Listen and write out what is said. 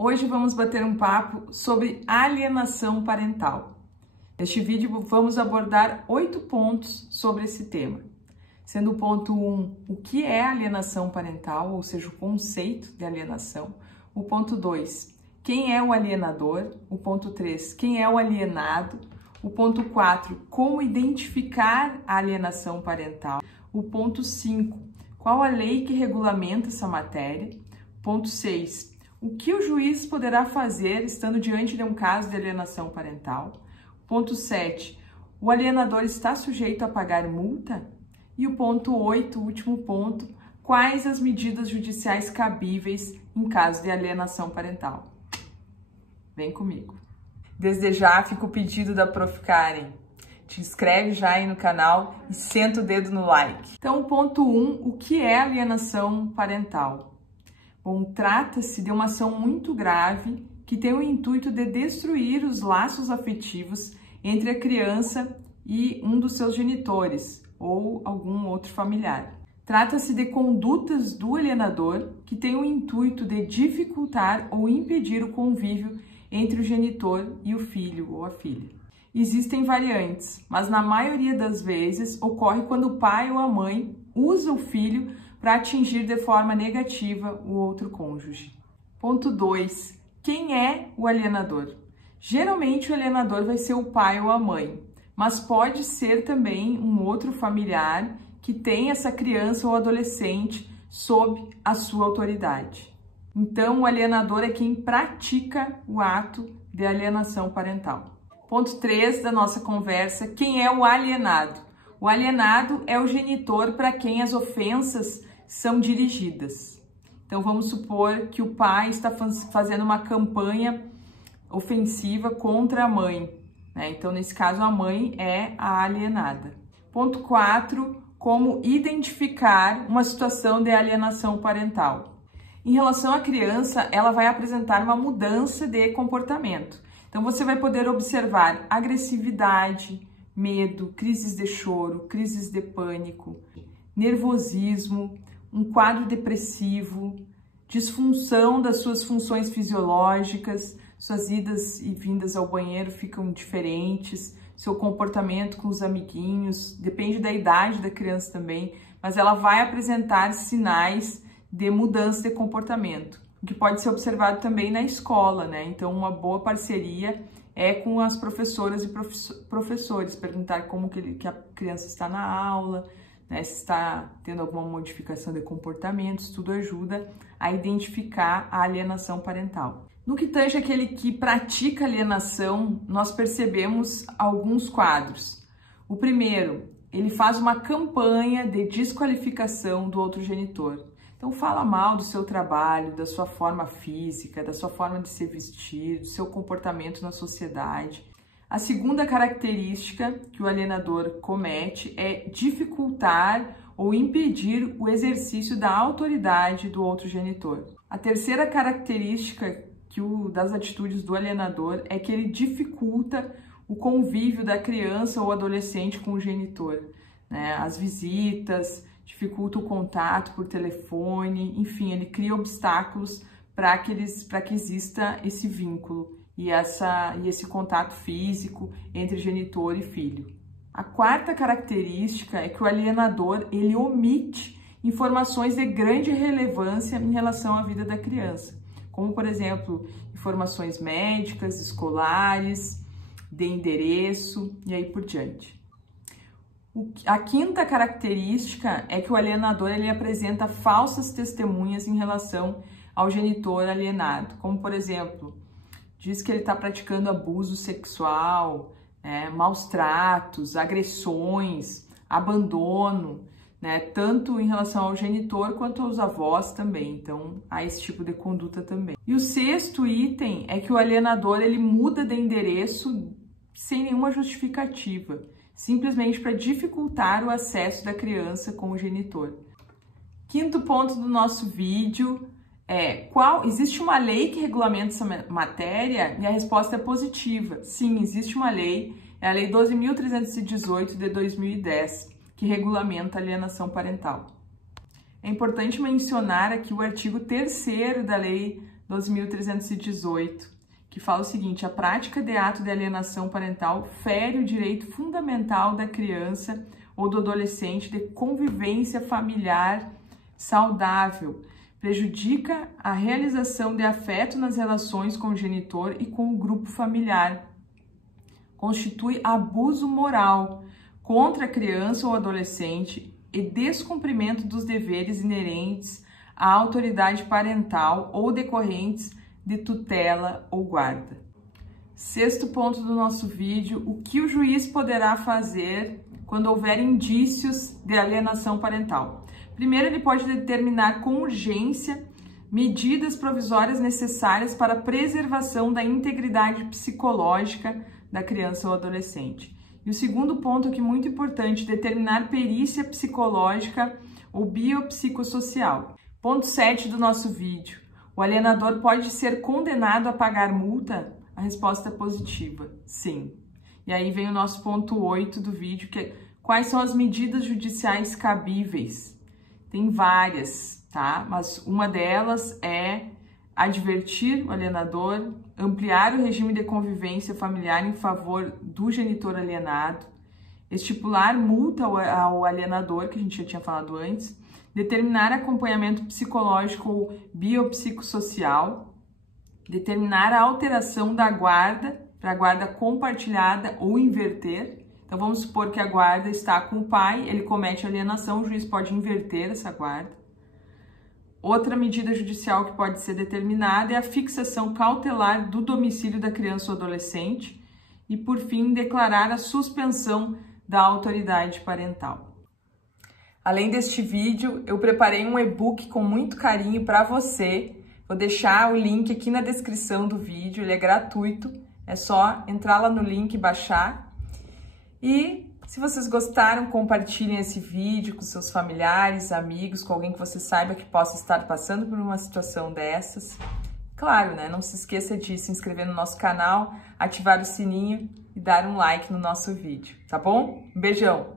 Hoje vamos bater um papo sobre alienação parental. Neste vídeo vamos abordar 8 pontos sobre esse tema, sendo o ponto 1, o que é alienação parental, ou seja, o conceito de alienação. O ponto 2, quem é o alienador. O ponto 3, quem é o alienado. O ponto 4, como identificar a alienação parental. O ponto 5, qual a lei que regulamenta essa matéria. Ponto 6, o que o juiz poderá fazer estando diante de um caso de alienação parental. Ponto 7, o alienador está sujeito a pagar multa? E o ponto 8, o último ponto, quais as medidas judiciais cabíveis em caso de alienação parental? Vem comigo. Desde já fica o pedido da Prof. Karen. Te inscreve já aí no canal e senta o dedo no like. Então, ponto 1, o que é alienação parental? Bom, trata-se de uma ação muito grave que tem o intuito de destruir os laços afetivos entre a criança e um dos seus genitores ou algum outro familiar. Trata-se de condutas do alienador que tem o intuito de dificultar ou impedir o convívio entre o genitor e o filho ou a filha. Existem variantes, mas na maioria das vezes ocorre quando o pai ou a mãe usa o filho para atingir de forma negativa o outro cônjuge. Ponto 2. Quem é o alienador? Geralmente o alienador vai ser o pai ou a mãe, mas pode ser também um outro familiar que tem essa criança ou adolescente sob a sua autoridade. Então, o alienador é quem pratica o ato de alienação parental. Ponto 3 da nossa conversa, quem é o alienado? O alienado é o genitor para quem as ofensas são dirigidas. Então, vamos supor que o pai está fazendo uma campanha ofensiva contra a mãe, né? Então, nesse caso, a mãe é a alienada. Ponto 4, como identificar uma situação de alienação parental. Em relação à criança, ela vai apresentar uma mudança de comportamento. Então, você vai poder observar agressividade, medo, crises de choro, crises de pânico, nervosismo, um quadro depressivo, disfunção das suas funções fisiológicas, suas idas e vindas ao banheiro ficam diferentes, seu comportamento com os amiguinhos, depende da idade da criança também, mas ela vai apresentar sinais de mudança de comportamento, o que pode ser observado também na escola, né? Então, uma boa parceria é com as professoras e professores, perguntar como que a criança está na aula, né? Se está tendo alguma modificação de comportamentos, tudo ajuda a identificar a alienação parental. No que tange aquele que pratica alienação, nós percebemos alguns quadros. O primeiro, ele faz uma campanha de desqualificação do outro genitor. Então, fala mal do seu trabalho, da sua forma física, da sua forma de se vestir, do seu comportamento na sociedade. A segunda característica que o alienador comete é dificultar ou impedir o exercício da autoridade do outro genitor. A terceira característica das atitudes do alienador é que ele dificulta o convívio da criança ou adolescente com o genitor, né? As visitas, dificulta o contato por telefone, enfim, ele cria obstáculos para que exista esse vínculo e esse contato físico entre genitor e filho. A quarta característica é que o alienador ele omite informações de grande relevância em relação à vida da criança, como, por exemplo, informações médicas, escolares, de endereço e aí por diante. A quinta característica é que o alienador ele apresenta falsas testemunhas em relação ao genitor alienado, como, por exemplo, diz que ele está praticando abuso sexual, maus tratos, agressões, abandono, né, tanto em relação ao genitor quanto aos avós também. Então, há esse tipo de conduta também. E o sexto item é que o alienador ele muda de endereço sem nenhuma justificativa, simplesmente para dificultar o acesso da criança com o genitor. Quinto ponto do nosso vídeo é: existe uma lei que regulamenta essa matéria? E a resposta é positiva. Sim, existe uma lei, é a Lei 12.318 de 2010, que regulamenta a alienação parental. É importante mencionar aqui o artigo 3º da Lei 12.318, que fala o seguinte: a prática de ato de alienação parental fere o direito fundamental da criança ou do adolescente de convivência familiar saudável, prejudica a realização de afeto nas relações com o genitor e com o grupo familiar, constitui abuso moral contra a criança ou adolescente e descumprimento dos deveres inerentes à autoridade parental ou decorrentes de tutela ou guarda. Sexto ponto do nosso vídeo: o que o juiz poderá fazer quando houver indícios de alienação parental. Primeiro, ele pode determinar com urgência medidas provisórias necessárias para a preservação da integridade psicológica da criança ou adolescente. E o segundo ponto, que é muito importante, determinar perícia psicológica ou biopsicossocial. Ponto 7 do nosso vídeo: o alienador pode ser condenado a pagar multa? A resposta é positiva, sim. E aí vem o nosso ponto 8 do vídeo, que é quais são as medidas judiciais cabíveis. Tem várias, tá? Mas uma delas é advertir o alienador, ampliar o regime de convivência familiar em favor do genitor alienado, estipular multa ao alienador, que a gente já tinha falado antes, determinar acompanhamento psicológico ou biopsicossocial, determinar a alteração da guarda para a guarda compartilhada ou inverter. Então vamos supor que a guarda está com o pai, ele comete alienação, o juiz pode inverter essa guarda. Outra medida judicial que pode ser determinada é a fixação cautelar do domicílio da criança ou adolescente e, por fim, declarar a suspensão da autoridade parental. Além deste vídeo, eu preparei um e-book com muito carinho para você. Vou deixar o link aqui na descrição do vídeo, ele é gratuito, é só entrar lá no link e baixar. E se vocês gostaram, compartilhem esse vídeo com seus familiares, amigos, com alguém que você saiba que possa estar passando por uma situação dessas. Claro, né? Não se esqueça de se inscrever no nosso canal, ativar o sininho e dar um like no nosso vídeo, tá bom? Um beijão!